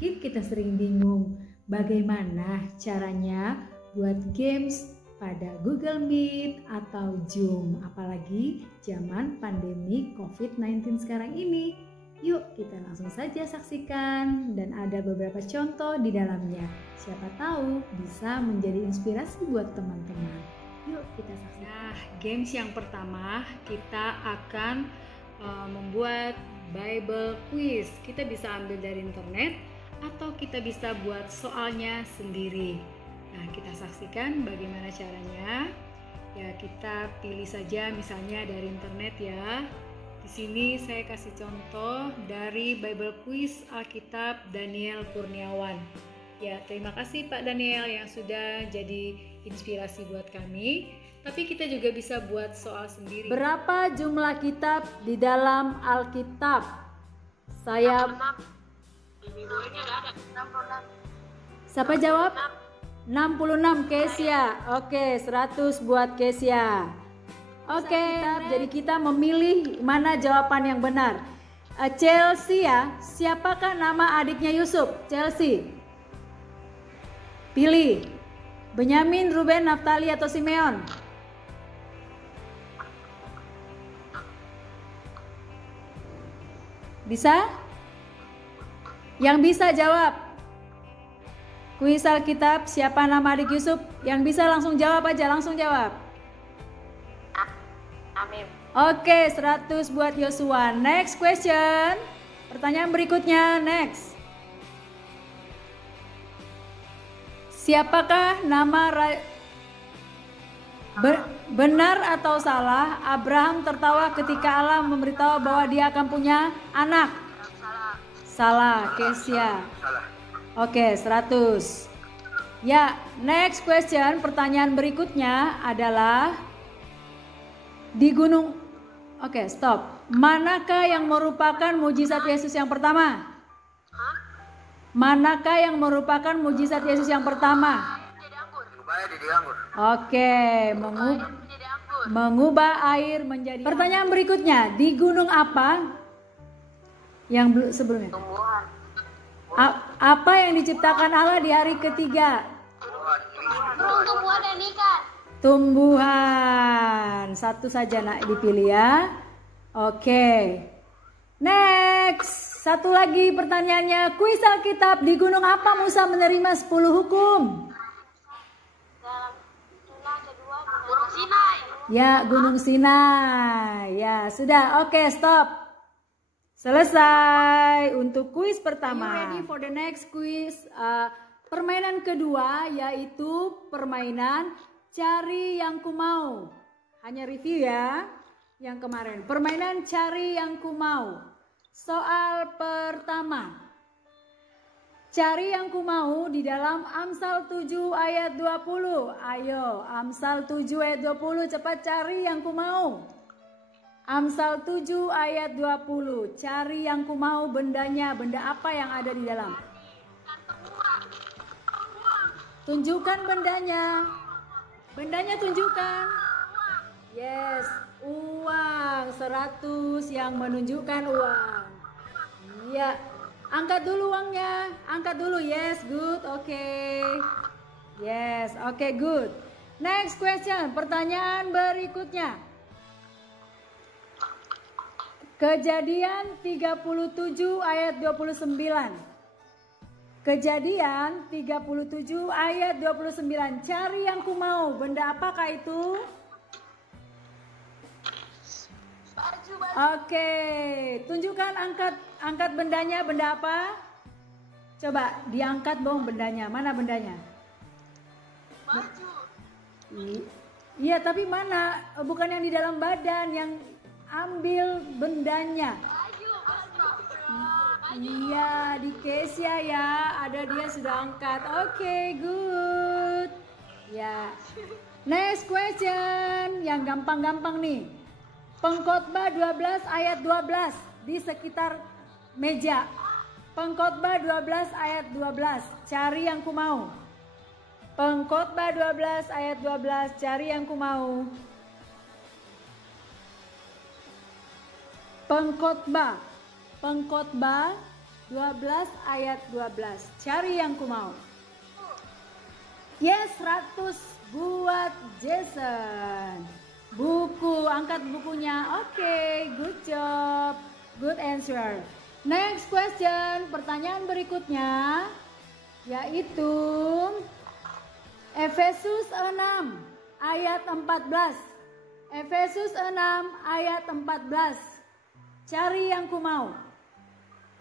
Mungkin kita sering bingung bagaimana caranya buat games pada Google Meet atau Zoom, apalagi zaman pandemi COVID-19 sekarang ini. Yuk kita langsung saja saksikan dan ada beberapa contoh di dalamnya. Siapa tahu bisa menjadi inspirasi buat teman-teman. Yuk kita saksikan. Nah, games yang pertama kita akan membuat Bible quiz. Kita bisa ambil dari internet atau kita bisa buat soalnya sendiri. Nah, kita saksikan bagaimana caranya. Ya, kita pilih saja misalnya dari internet ya. Di sini saya kasih contoh dari Bible quiz Alkitab Daniel Kurniawan. Ya, terima kasih Pak Daniel yang sudah jadi inspirasi buat kami. Tapi kita juga bisa buat soal sendiri. Berapa jumlah kitab di dalam Alkitab? Saya 66. Siapa jawab? 66 Kesia. Oke, 100 buat Kesia. Oke, jadi kita memilih mana jawaban yang benar. Chelsea ya, siapakah nama adiknya Yusuf? Chelsea. Pilih. Benyamin, Ruben, Naftali atau Simeon? Bisa? Yang bisa jawab. Kuis Alkitab, siapa nama adik Yusuf? Yang bisa langsung jawab aja, langsung jawab. Amin. Oke, 100 buat Yosua. Next question. Pertanyaan berikutnya, next. Siapakah nama benar atau salah Abraham tertawa ketika Allah memberitahu bahwa dia akan punya anak? Salah, Kesia. Oke, 100. Ya, next question. Pertanyaan berikutnya adalah di gunung. Oke, stop. Manakah yang merupakan mujizat Yesus yang pertama? Manakah yang merupakan mujizat Yesus yang pertama? Oke, mengubah air menjadi. Pertanyaan berikutnya, di gunung apa? Yang sebelumnya. Apa yang diciptakan Allah di hari ketiga? Tumbuhan dan ikan. Tumbuhan. Satu saja nak dipilih ya. Oke. Next. Satu lagi pertanyaannya. Kuis Alkitab, di gunung apa Musa menerima 10 hukum? Gunung Sinai. Ya, Gunung Sinai. Ya, sudah. Oke, stop. Selesai untuk kuis pertama. Are you ready for the next quiz? Permainan kedua yaitu permainan cari yang ku mau. Hanya review ya yang kemarin. Permainan cari yang ku mau. Soal pertama. Cari yang ku mau di dalam Amsal 7 ayat 20. Ayo, Amsal 7 ayat 20 cepat cari yang ku mau. Amsal 7 ayat 20. Cari yang ku mau bendanya. Benda apa yang ada di dalam? Tunjukkan bendanya. Bendanya tunjukkan. Yes, uang 100 yang menunjukkan uang. Iya, angkat dulu uangnya. Angkat dulu. Yes, good. Oke. Yes, oke, good. Next question. Pertanyaan berikutnya. Kejadian 37 ayat 29. Kejadian 37 ayat 29. Cari yang ku mau. Benda apakah itu? Baju. Oke, tunjukkan, angkat bendanya. Benda apa? Coba diangkat dong bendanya. Mana bendanya? Baju. Iya, tapi mana? Bukan yang di dalam badan, yang ambil bendanya. Iya, di Kesia ya. Ada, dia sudah angkat. Oke, good. Ya. Next question. Yang gampang-gampang nih. Pengkhotbah 12 ayat 12 di sekitar meja. Pengkhotbah 12 ayat 12. Cari yang ku mau. Pengkhotbah 12 ayat 12. Cari yang ku mau. Pengkhotbah 12 ayat 12. Cari yang ku mau. Yes, 100 buat Jason. Buku, angkat bukunya. Oke, good job. Good answer. Next question, pertanyaan berikutnya yaitu Efesus 6 ayat 14. Efesus 6 ayat 14. Cari yang ku mau.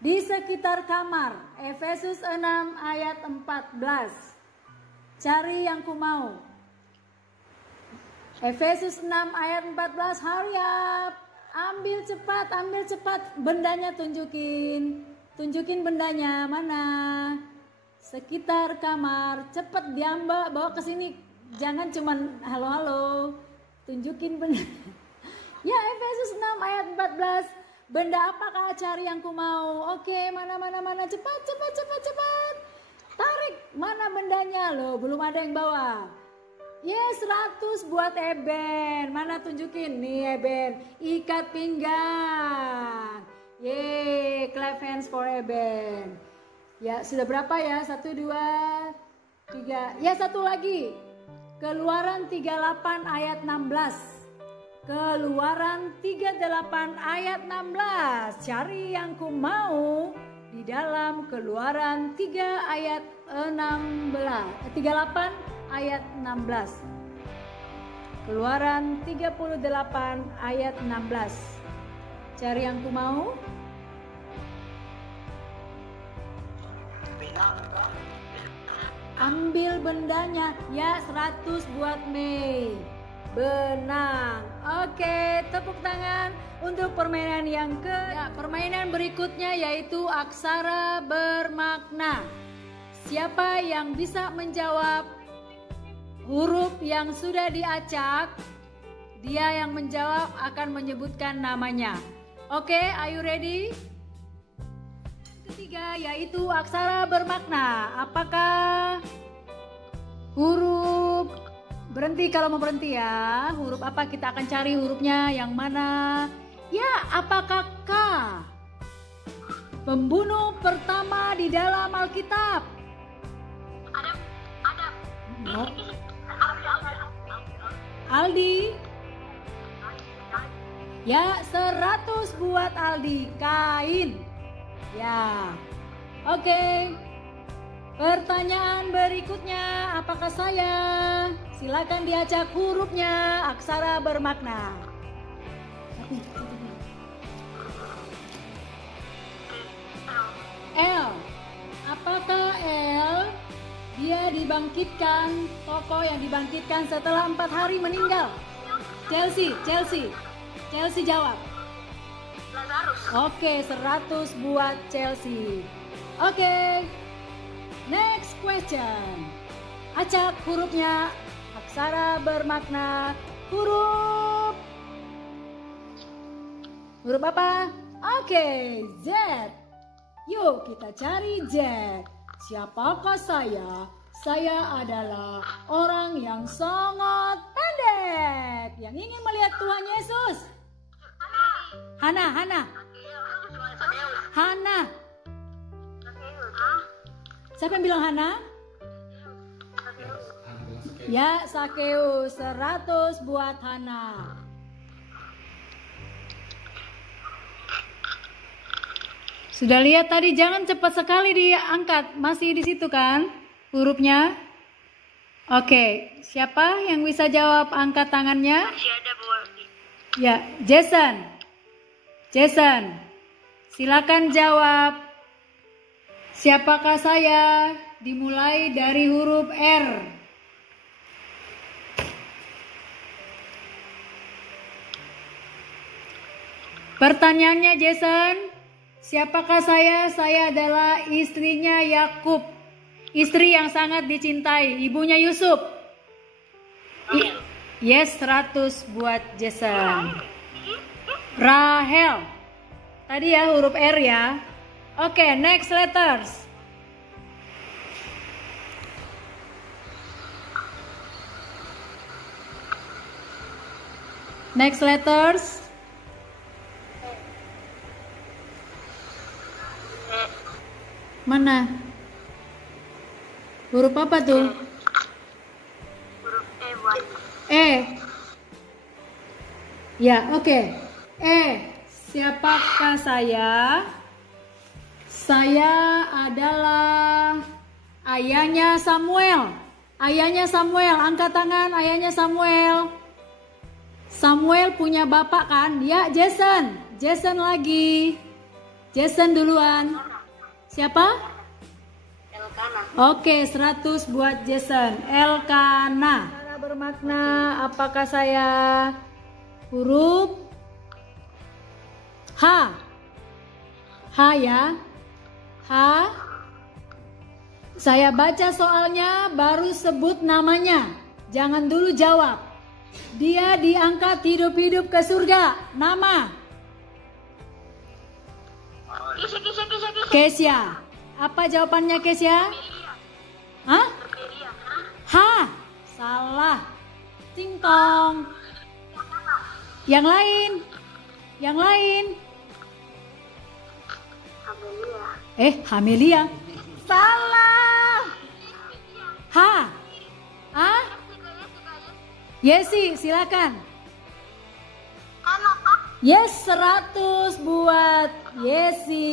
Di sekitar kamar. Efesus 6 ayat 14. Cari yang ku mau. Efesus 6 ayat 14. Hurry up. Ambil cepat. Bendanya tunjukin. Tunjukin bendanya mana? Sekitar kamar. Cepat diambil, bawa ke sini. Jangan cuman halo-halo. Tunjukin benda. Ya, Efesus 6 ayat 14. Benda apakah cari yang ku mau? Oke, mana. Cepat. Tarik, mana bendanya? Loh, belum ada yang bawa. Yes, 100 buat Eben. Mana tunjukin? Nih Eben, ikat pinggang. Yeay, clap hands for Eben. Ya, sudah berapa ya? 1, 2, 3. Ya, satu lagi. Keluaran 38 ayat 16. Keluaran 38 ayat 16. Cari yang ku mau di dalam Keluaran 3 ayat 16. 38 ayat 16. Keluaran 38 ayat 16. Cari yang ku mau. Ambil bendanya. Ya, 100 buat Mei. Benang. Oke, tepuk tangan untuk permainan yang permainan berikutnya yaitu aksara bermakna. Siapa yang bisa menjawab huruf yang sudah diacak, dia yang menjawab akan menyebutkan namanya. Oke, are you ready? Ketiga yaitu aksara bermakna. Apakah huruf, berhenti kalau mau berhenti ya. Huruf apa kita akan cari hurufnya yang mana? Ya, apakah K? Pembunuh pertama di dalam Alkitab. Adam. No. Aldi. Ya, 100 buat Aldi. Kain. Ya. Oke. Pertanyaan berikutnya, apakah saya? Silakan diacak hurufnya, aksara bermakna. L. Apakah L? Dia dibangkitkan, tokoh yang dibangkitkan setelah 4 hari meninggal. Chelsea jawab. Lazarus. Oke, 100 buat Chelsea. Oke. Next question. Acak hurufnya, aksara bermakna. Huruf apa? Oke, Z. Yuk kita cari Z. Siapakah saya? Saya adalah orang yang sangat pendek yang ingin melihat Tuhan Yesus. Hana. Siapa yang bilang Hana? Ya, Sakeus. 100 buat Hana. Sudah lihat tadi, jangan cepat sekali diangkat. Masih di situ kan hurufnya? Oke, siapa yang bisa jawab? Angkat tangannya. Masih ada buat. Ya, Jason. Silakan jawab. Siapakah saya? Dimulai dari huruf R. Pertanyaannya Jason, siapakah saya? Saya adalah istrinya Yakub, istri yang sangat dicintai, ibunya Yusuf. Yes, 100 buat Jason. Rahel. Tadi ya huruf R ya. Oke, next letters. Next letters. Mana? Huruf apa tuh? Huruf E buat. E. Ya, oke. E. Siapakah saya? Saya adalah ayahnya Samuel. Ayahnya Samuel, angkat tangan ayahnya Samuel. Samuel punya bapak kan? Ya, Jason. Jason lagi. Jason duluan. Siapa? Elkana. Oke, 100 buat Jason. Elkana. Cara bermakna apakah saya huruf H? H ya. H. Saya baca soalnya baru sebut namanya. Jangan dulu jawab. Dia diangkat hidup-hidup ke surga. Nama? Kisah. Kesia. Apa jawabannya Kesia? Hah? Hah? Salah. Ting tong. Yang lain? Yang lain? Amelia. Hamelia. Salah. Ha? Ah? Yesi, silakan. Anak. Yes, 100 buat Yesi.